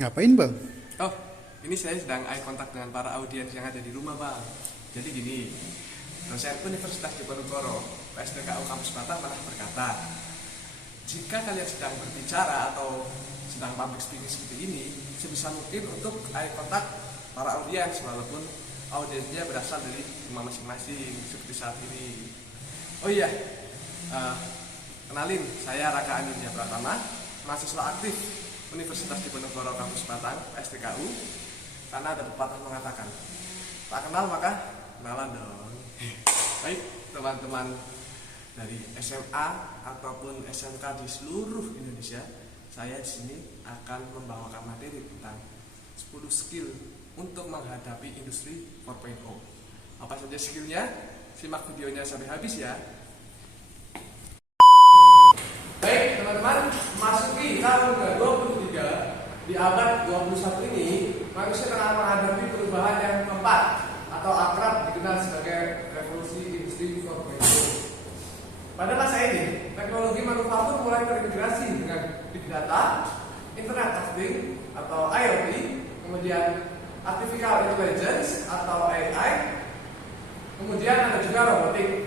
Ngapain bang? Oh, ini saya sedang eye contact dengan para audiens yang ada di rumah, Bang. Jadi gini, dosen Universitas Diponegoro, PSDKU Kampus Batam pernah berkata, jika kalian sedang berbicara atau sedang public speaking seperti ini, sebisa mungkin untuk eye contact para audiens, walaupun audiensnya berasal dari rumah masing-masing, seperti saat ini. Oh iya, eh, kenalin, saya Raka Anunya Pratama, mahasiswa aktif Universitas Diponegoro Kampus Batang, STKU. Karena ada pepatah mengatakan, tak kenal maka kenalan dong. Baik, teman-teman dari SMA ataupun SMK di seluruh Indonesia, saya di sini akan membawakan materi tentang 10 skill untuk menghadapi industri 4.0. Apa saja skillnya? Simak videonya sampai habis ya. Baik teman-teman, memasuki tahun ke-23 di abad 21 ini, manusia tengah menghadapi perubahan yang keempat atau akrab dikenal sebagai revolusi industri 4.0. Pada masa ini, teknologi manufaktur mulai terintegrasi dengan big data, internet of things atau IoT, kemudian artificial intelligence atau AI, kemudian ada juga robotik.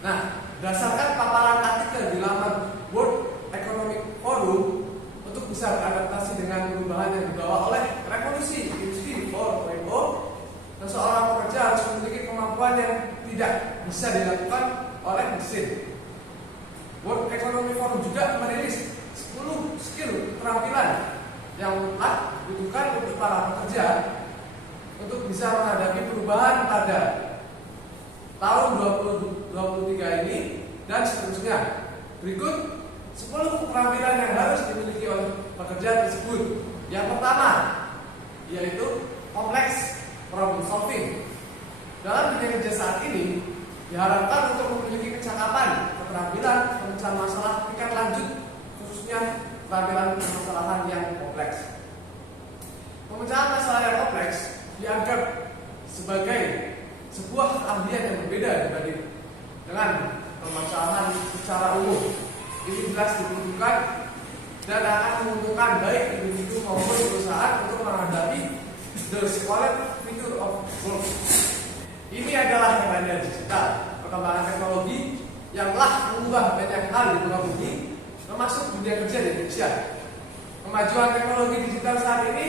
Nah, berdasarkan paparan artikel di laman World Economic Forum, untuk bisa beradaptasi dengan perubahan yang dibawa oleh revolusi industri 4.0, seseorang pekerja harus memiliki kemampuan yang tidak bisa dilakukan oleh mesin. World Economic Forum juga merilis 10 skill keterampilan yang mutlak dibutuhkan untuk para pekerja untuk bisa menghadapi perubahan pada tahun 2023 ini dan seterusnya. Berikut 10 keterampilan yang harus dimiliki oleh pekerja tersebut. Yang pertama yaitu kompleks problem solving. Dalam dunia kerja saat ini diharapkan untuk memiliki kecakapan keterampilan pemecahan masalah tingkat lanjut, khususnya keterampilan permasalahan yang kompleks. Pemecahan masalah yang kompleks dianggap sebagai sebuah keahlian yang berbeda dibanding dengan permasalahan secara umum. Ini jelas dibutuhkan dan akan menguntungkan baik individu maupun perusahaan untuk menghadapi the squalid future of work. Ini adalah era digital, perkembangan teknologi yang telah mengubah banyak hal di muka bumi, termasuk dunia kerja di Indonesia. Kemajuan teknologi digital saat ini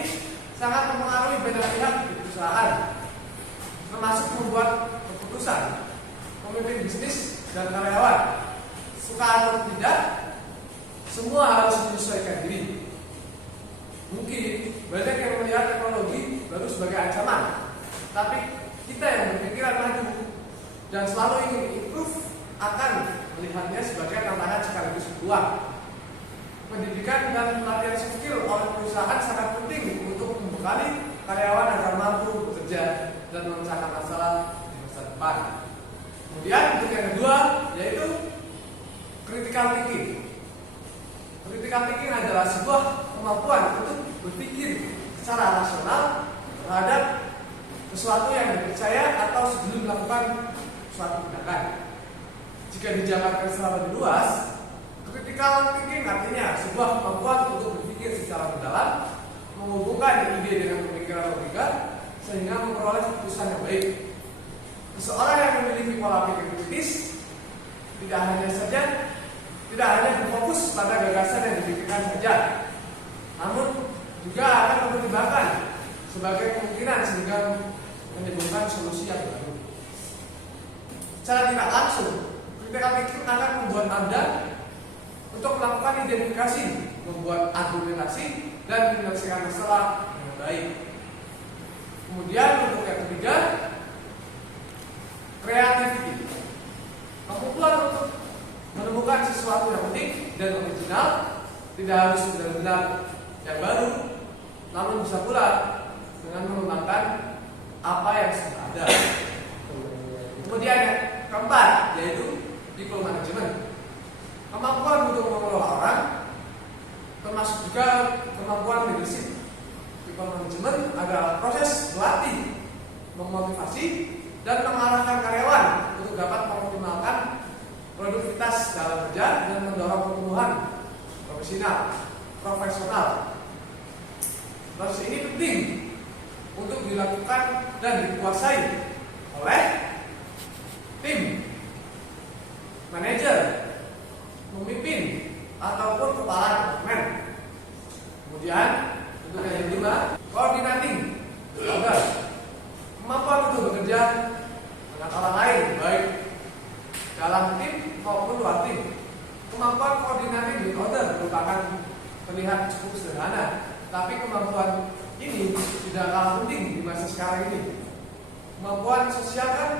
sangat mempengaruhi banyak pihak di perusahaan, termasuk membuat keputusan, pemimpin bisnis dan karyawan. Suka atau tidak, semua harus menyesuaikan diri. Mungkin banyak yang melihat teknologi baru sebagai ancaman, tapi kita yang berpikiran maju dan selalu ingin improve akan melihatnya sebagai tantangan sekaligus peluang. Pendidikan dan pelatihan skill oleh perusahaan sangat penting untuk membekali karyawan agar mampu bekerja dan memecahkan masalah di masa depan. Kemudian untuk yang kedua yaitu critical thinking. Critical thinking adalah sebuah kemampuan untuk berpikir secara rasional terhadap sesuatu yang dipercaya atau sebelum melakukan suatu tindakan. Jika dijabarkan secara lebih luas, critical thinking artinya sebuah kemampuan untuk berpikir secara mendalam, menghubungkan ide dengan pemikiran logika sehingga memperoleh keputusan yang baik. Seseorang yang memiliki pola pikir kritis tidak hanya berfokus pada gagasan yang dipikirkan saja, namun juga akan mempertimbangkan sebagai kemungkinan sehingga menimbulkan solusi yang baru. Secara tidak langsung, critical thinking akan membuat Anda untuk melakukan identifikasi, membuat argumentasi, dan menyelesaikan masalah dengan baik. Kemudian untuk yang ketiga, creativity. Kemampuan untuk menemukan sesuatu yang unik dan original, tidak harus benar-benar yang baru, namun bisa pula dengan mengembangkan apa yang sudah ada. Kemudian yang keempat yaitu people management. Kemampuan untuk mengelola orang, termasuk juga kemampuan leadership. People management adalah proses melatih, memotivasi, dan mengarahkan karyawan untuk dapat mengoptimalkan produktivitas dalam kerja dan mendorong pertumbuhan profesional. Proses ini penting untuk dilakukan dan dikuasai oleh tim, manajer, pemimpin, ataupun kepala departemen. Kemudian untuk yang kelima, coordinating order, kemampuan untuk bekerja dengan orang lain baik dalam tim maupun luar tim. Kemampuan coordinating order merupakan terlihat cukup sederhana, tapi kemampuan ini tidak kalah penting di masa sekarang ini. Kemampuan sosial kan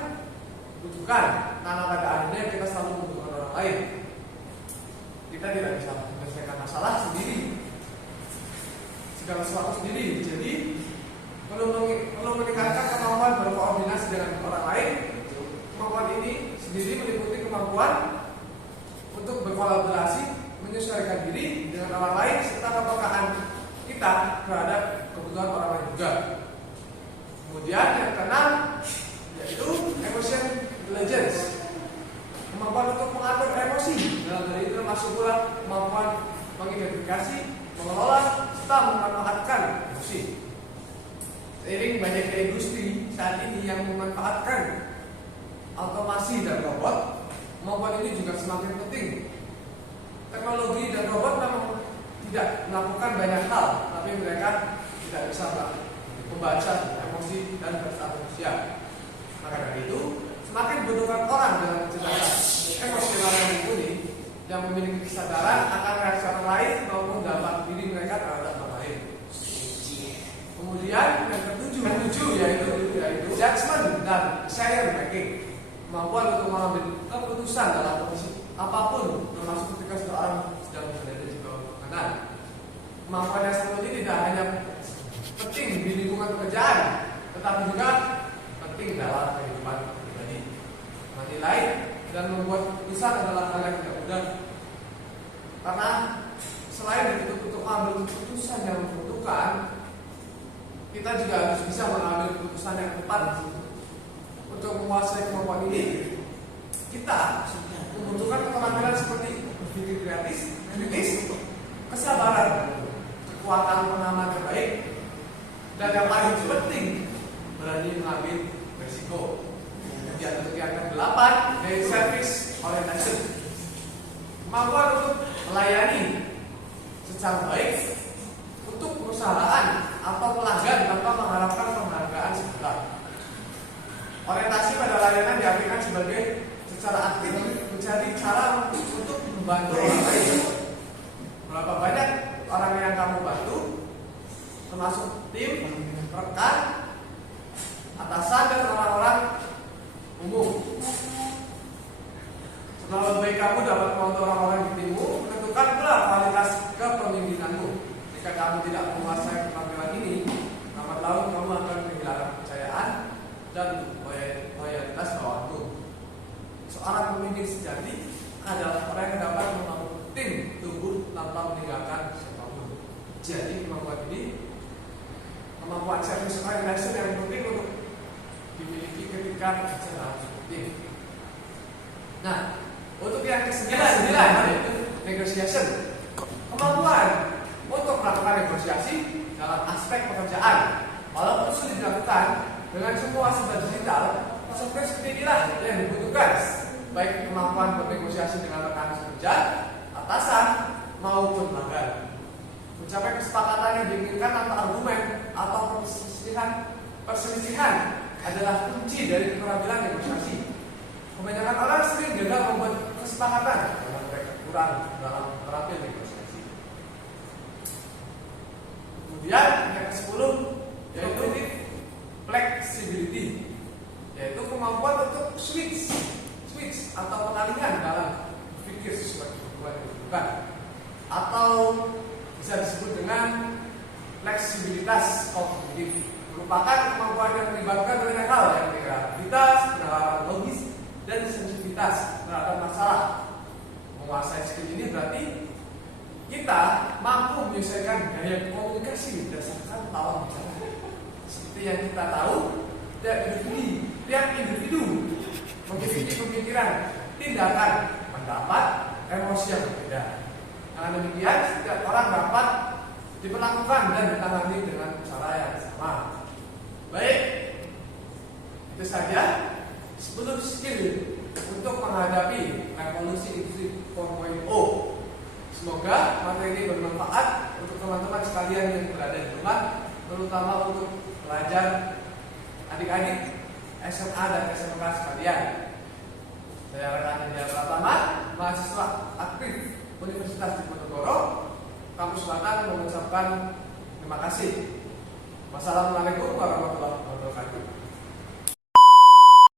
butuhkan, karena pada akhirnya kita selalu membutuhkan orang lain. Kita tidak bisa menyelesaikan masalah sendiri, segala sesuatu sendiri. Jadi perlu meningkatkan kemampuan berkoordinasi dengan orang lain. Kemampuan ini sendiri meliputi kemampuan untuk berkolaborasi, menyesuaikan diri dengan orang lain, serta kepekaan kita terhadap kebutuhan orang lain juga. Kemudian yang keenam yaitu emotion intelligence, kemampuan untuk mengatur emosi. Dalam hal itu termasuk pula kemampuan mengidentifikasi, mengelola, serta memanfaatkan emosi. Seiring banyaknya industri saat ini yang memanfaatkan otomasi dan robot, kemampuan ini juga semakin penting. Teknologi dan robot memang tidak melakukan banyak hal, tapi mereka tidak bisa membaca emosi dan perasaan manusia. Maka dari itu, semakin dibutuhkan orang dalam kecerdasan emosional yang mumpuni, yang memiliki kesadaran akan reaksi orang lain maupun dampak diri mereka terhadap orang lain. Kemudian yang ketujuh yaitu judgment dan decision making, kemampuan untuk mengambil keputusan dalam kondisi apapun, termasuk ketika seseorang sedang berada di bawah tekanan. Kemampuan yang satu ini tidak hanya penting di lingkungan pekerjaan, tetapi juga penting dalam kehidupan pribadi. Menilai dan membuat keputusan adalah hal yang tidak mudah, karena selain untuk mengambil keputusan yang menentukan, kita juga harus bisa mengambil keputusan yang tepat. Untuk menguasai kemampuan ini, kita membutuhkan keterampilan seperti berpikir kritis, kesabaran, kekuatan pengaman yang baik, dan yang paling penting berani mengambil risiko. Untuk yang ke-8 yaitu service orientation, kemampuan untuk melayani secara baik untuk perusahaan atau pelanggan tanpa mengharapkan penghargaan sebentar. Orientasi pada layanan diartikan sebagai secara aktif mencari cara untuk membantu orang lain. Berapa banyak orang yang kamu bantu, termasuk tim, rekan, atasan, dan orang-orang umum. Seberapa baik kamu dapat membantu orang-orang di timmu, menentukan pula kualitas kepemimpinanmu. Jika kamu tidak menguasai keterampilan ini, lambat laun kamu akan kehilangan kepercayaan dan loyalitas bawahanmu. Seorang pemimpin sejati adalah orang yang dapat membangun tim tumbuh tanpa meninggalkan siapapun. Jadi kemampuan ini, kemampuan service orientation yang penting untuk dimiliki ketika bicara tim. Nah, untuk yang ke-9 yaitu negotiation, kemampuan untuk melakukan negosiasi dalam aspek pekerjaan. Walaupun sulit dilakukan dengan semua serba digital, software seperti inilah yang dibutuhkan, baik kemampuan bernegosiasi dengan rekan kerja, atasan, maupun pelanggan. Mencapai kesepakatan yang diinginkan tanpa argumen atau perselisihan adalah kunci dari keterampilan negosiasi. Kebanyakan orang sering gagal membuat kesepakatan karena mereka kurang dalam terampil negosiasi. Kemudian yang ke-10 yaitu flexibility, yaitu kemampuan untuk switch atau pengalihan dalam berpikir sesuai kebutuhan yang dibutuhkan, atau bisa disebut dengan fleksibilitas kognitif, merupakan kemampuan yang melibatkan banyak hal, yang kreativitas, penalaran logis, dan sensitivitas terhadap masalah. Menguasai skill ini berarti kita mampu menyelesaikan gaya komunikasi berdasarkan lawan bicara. Seperti yang kita tahu, tiap individu memiliki pemikiran, tindakan, pendapat, emosi yang berbeda. Dengan demikian, setiap orang dapat diperlakukan dan ditangani dengan cara yang sama. Baik, itu saja 10 skill untuk menghadapi revolusi industri 4.0. Semoga materi ini bermanfaat untuk teman-teman sekalian yang berada di rumah, terutama untuk pelajar adik-adik SMA dan SMK sekalian. Saya Rekan Hendra Pratama, mahasiswa aktif Universitas Diponegoro, Kampus Selatan, mengucapkan terima kasih. Wassalamualaikum warahmatullahi wabarakatuh.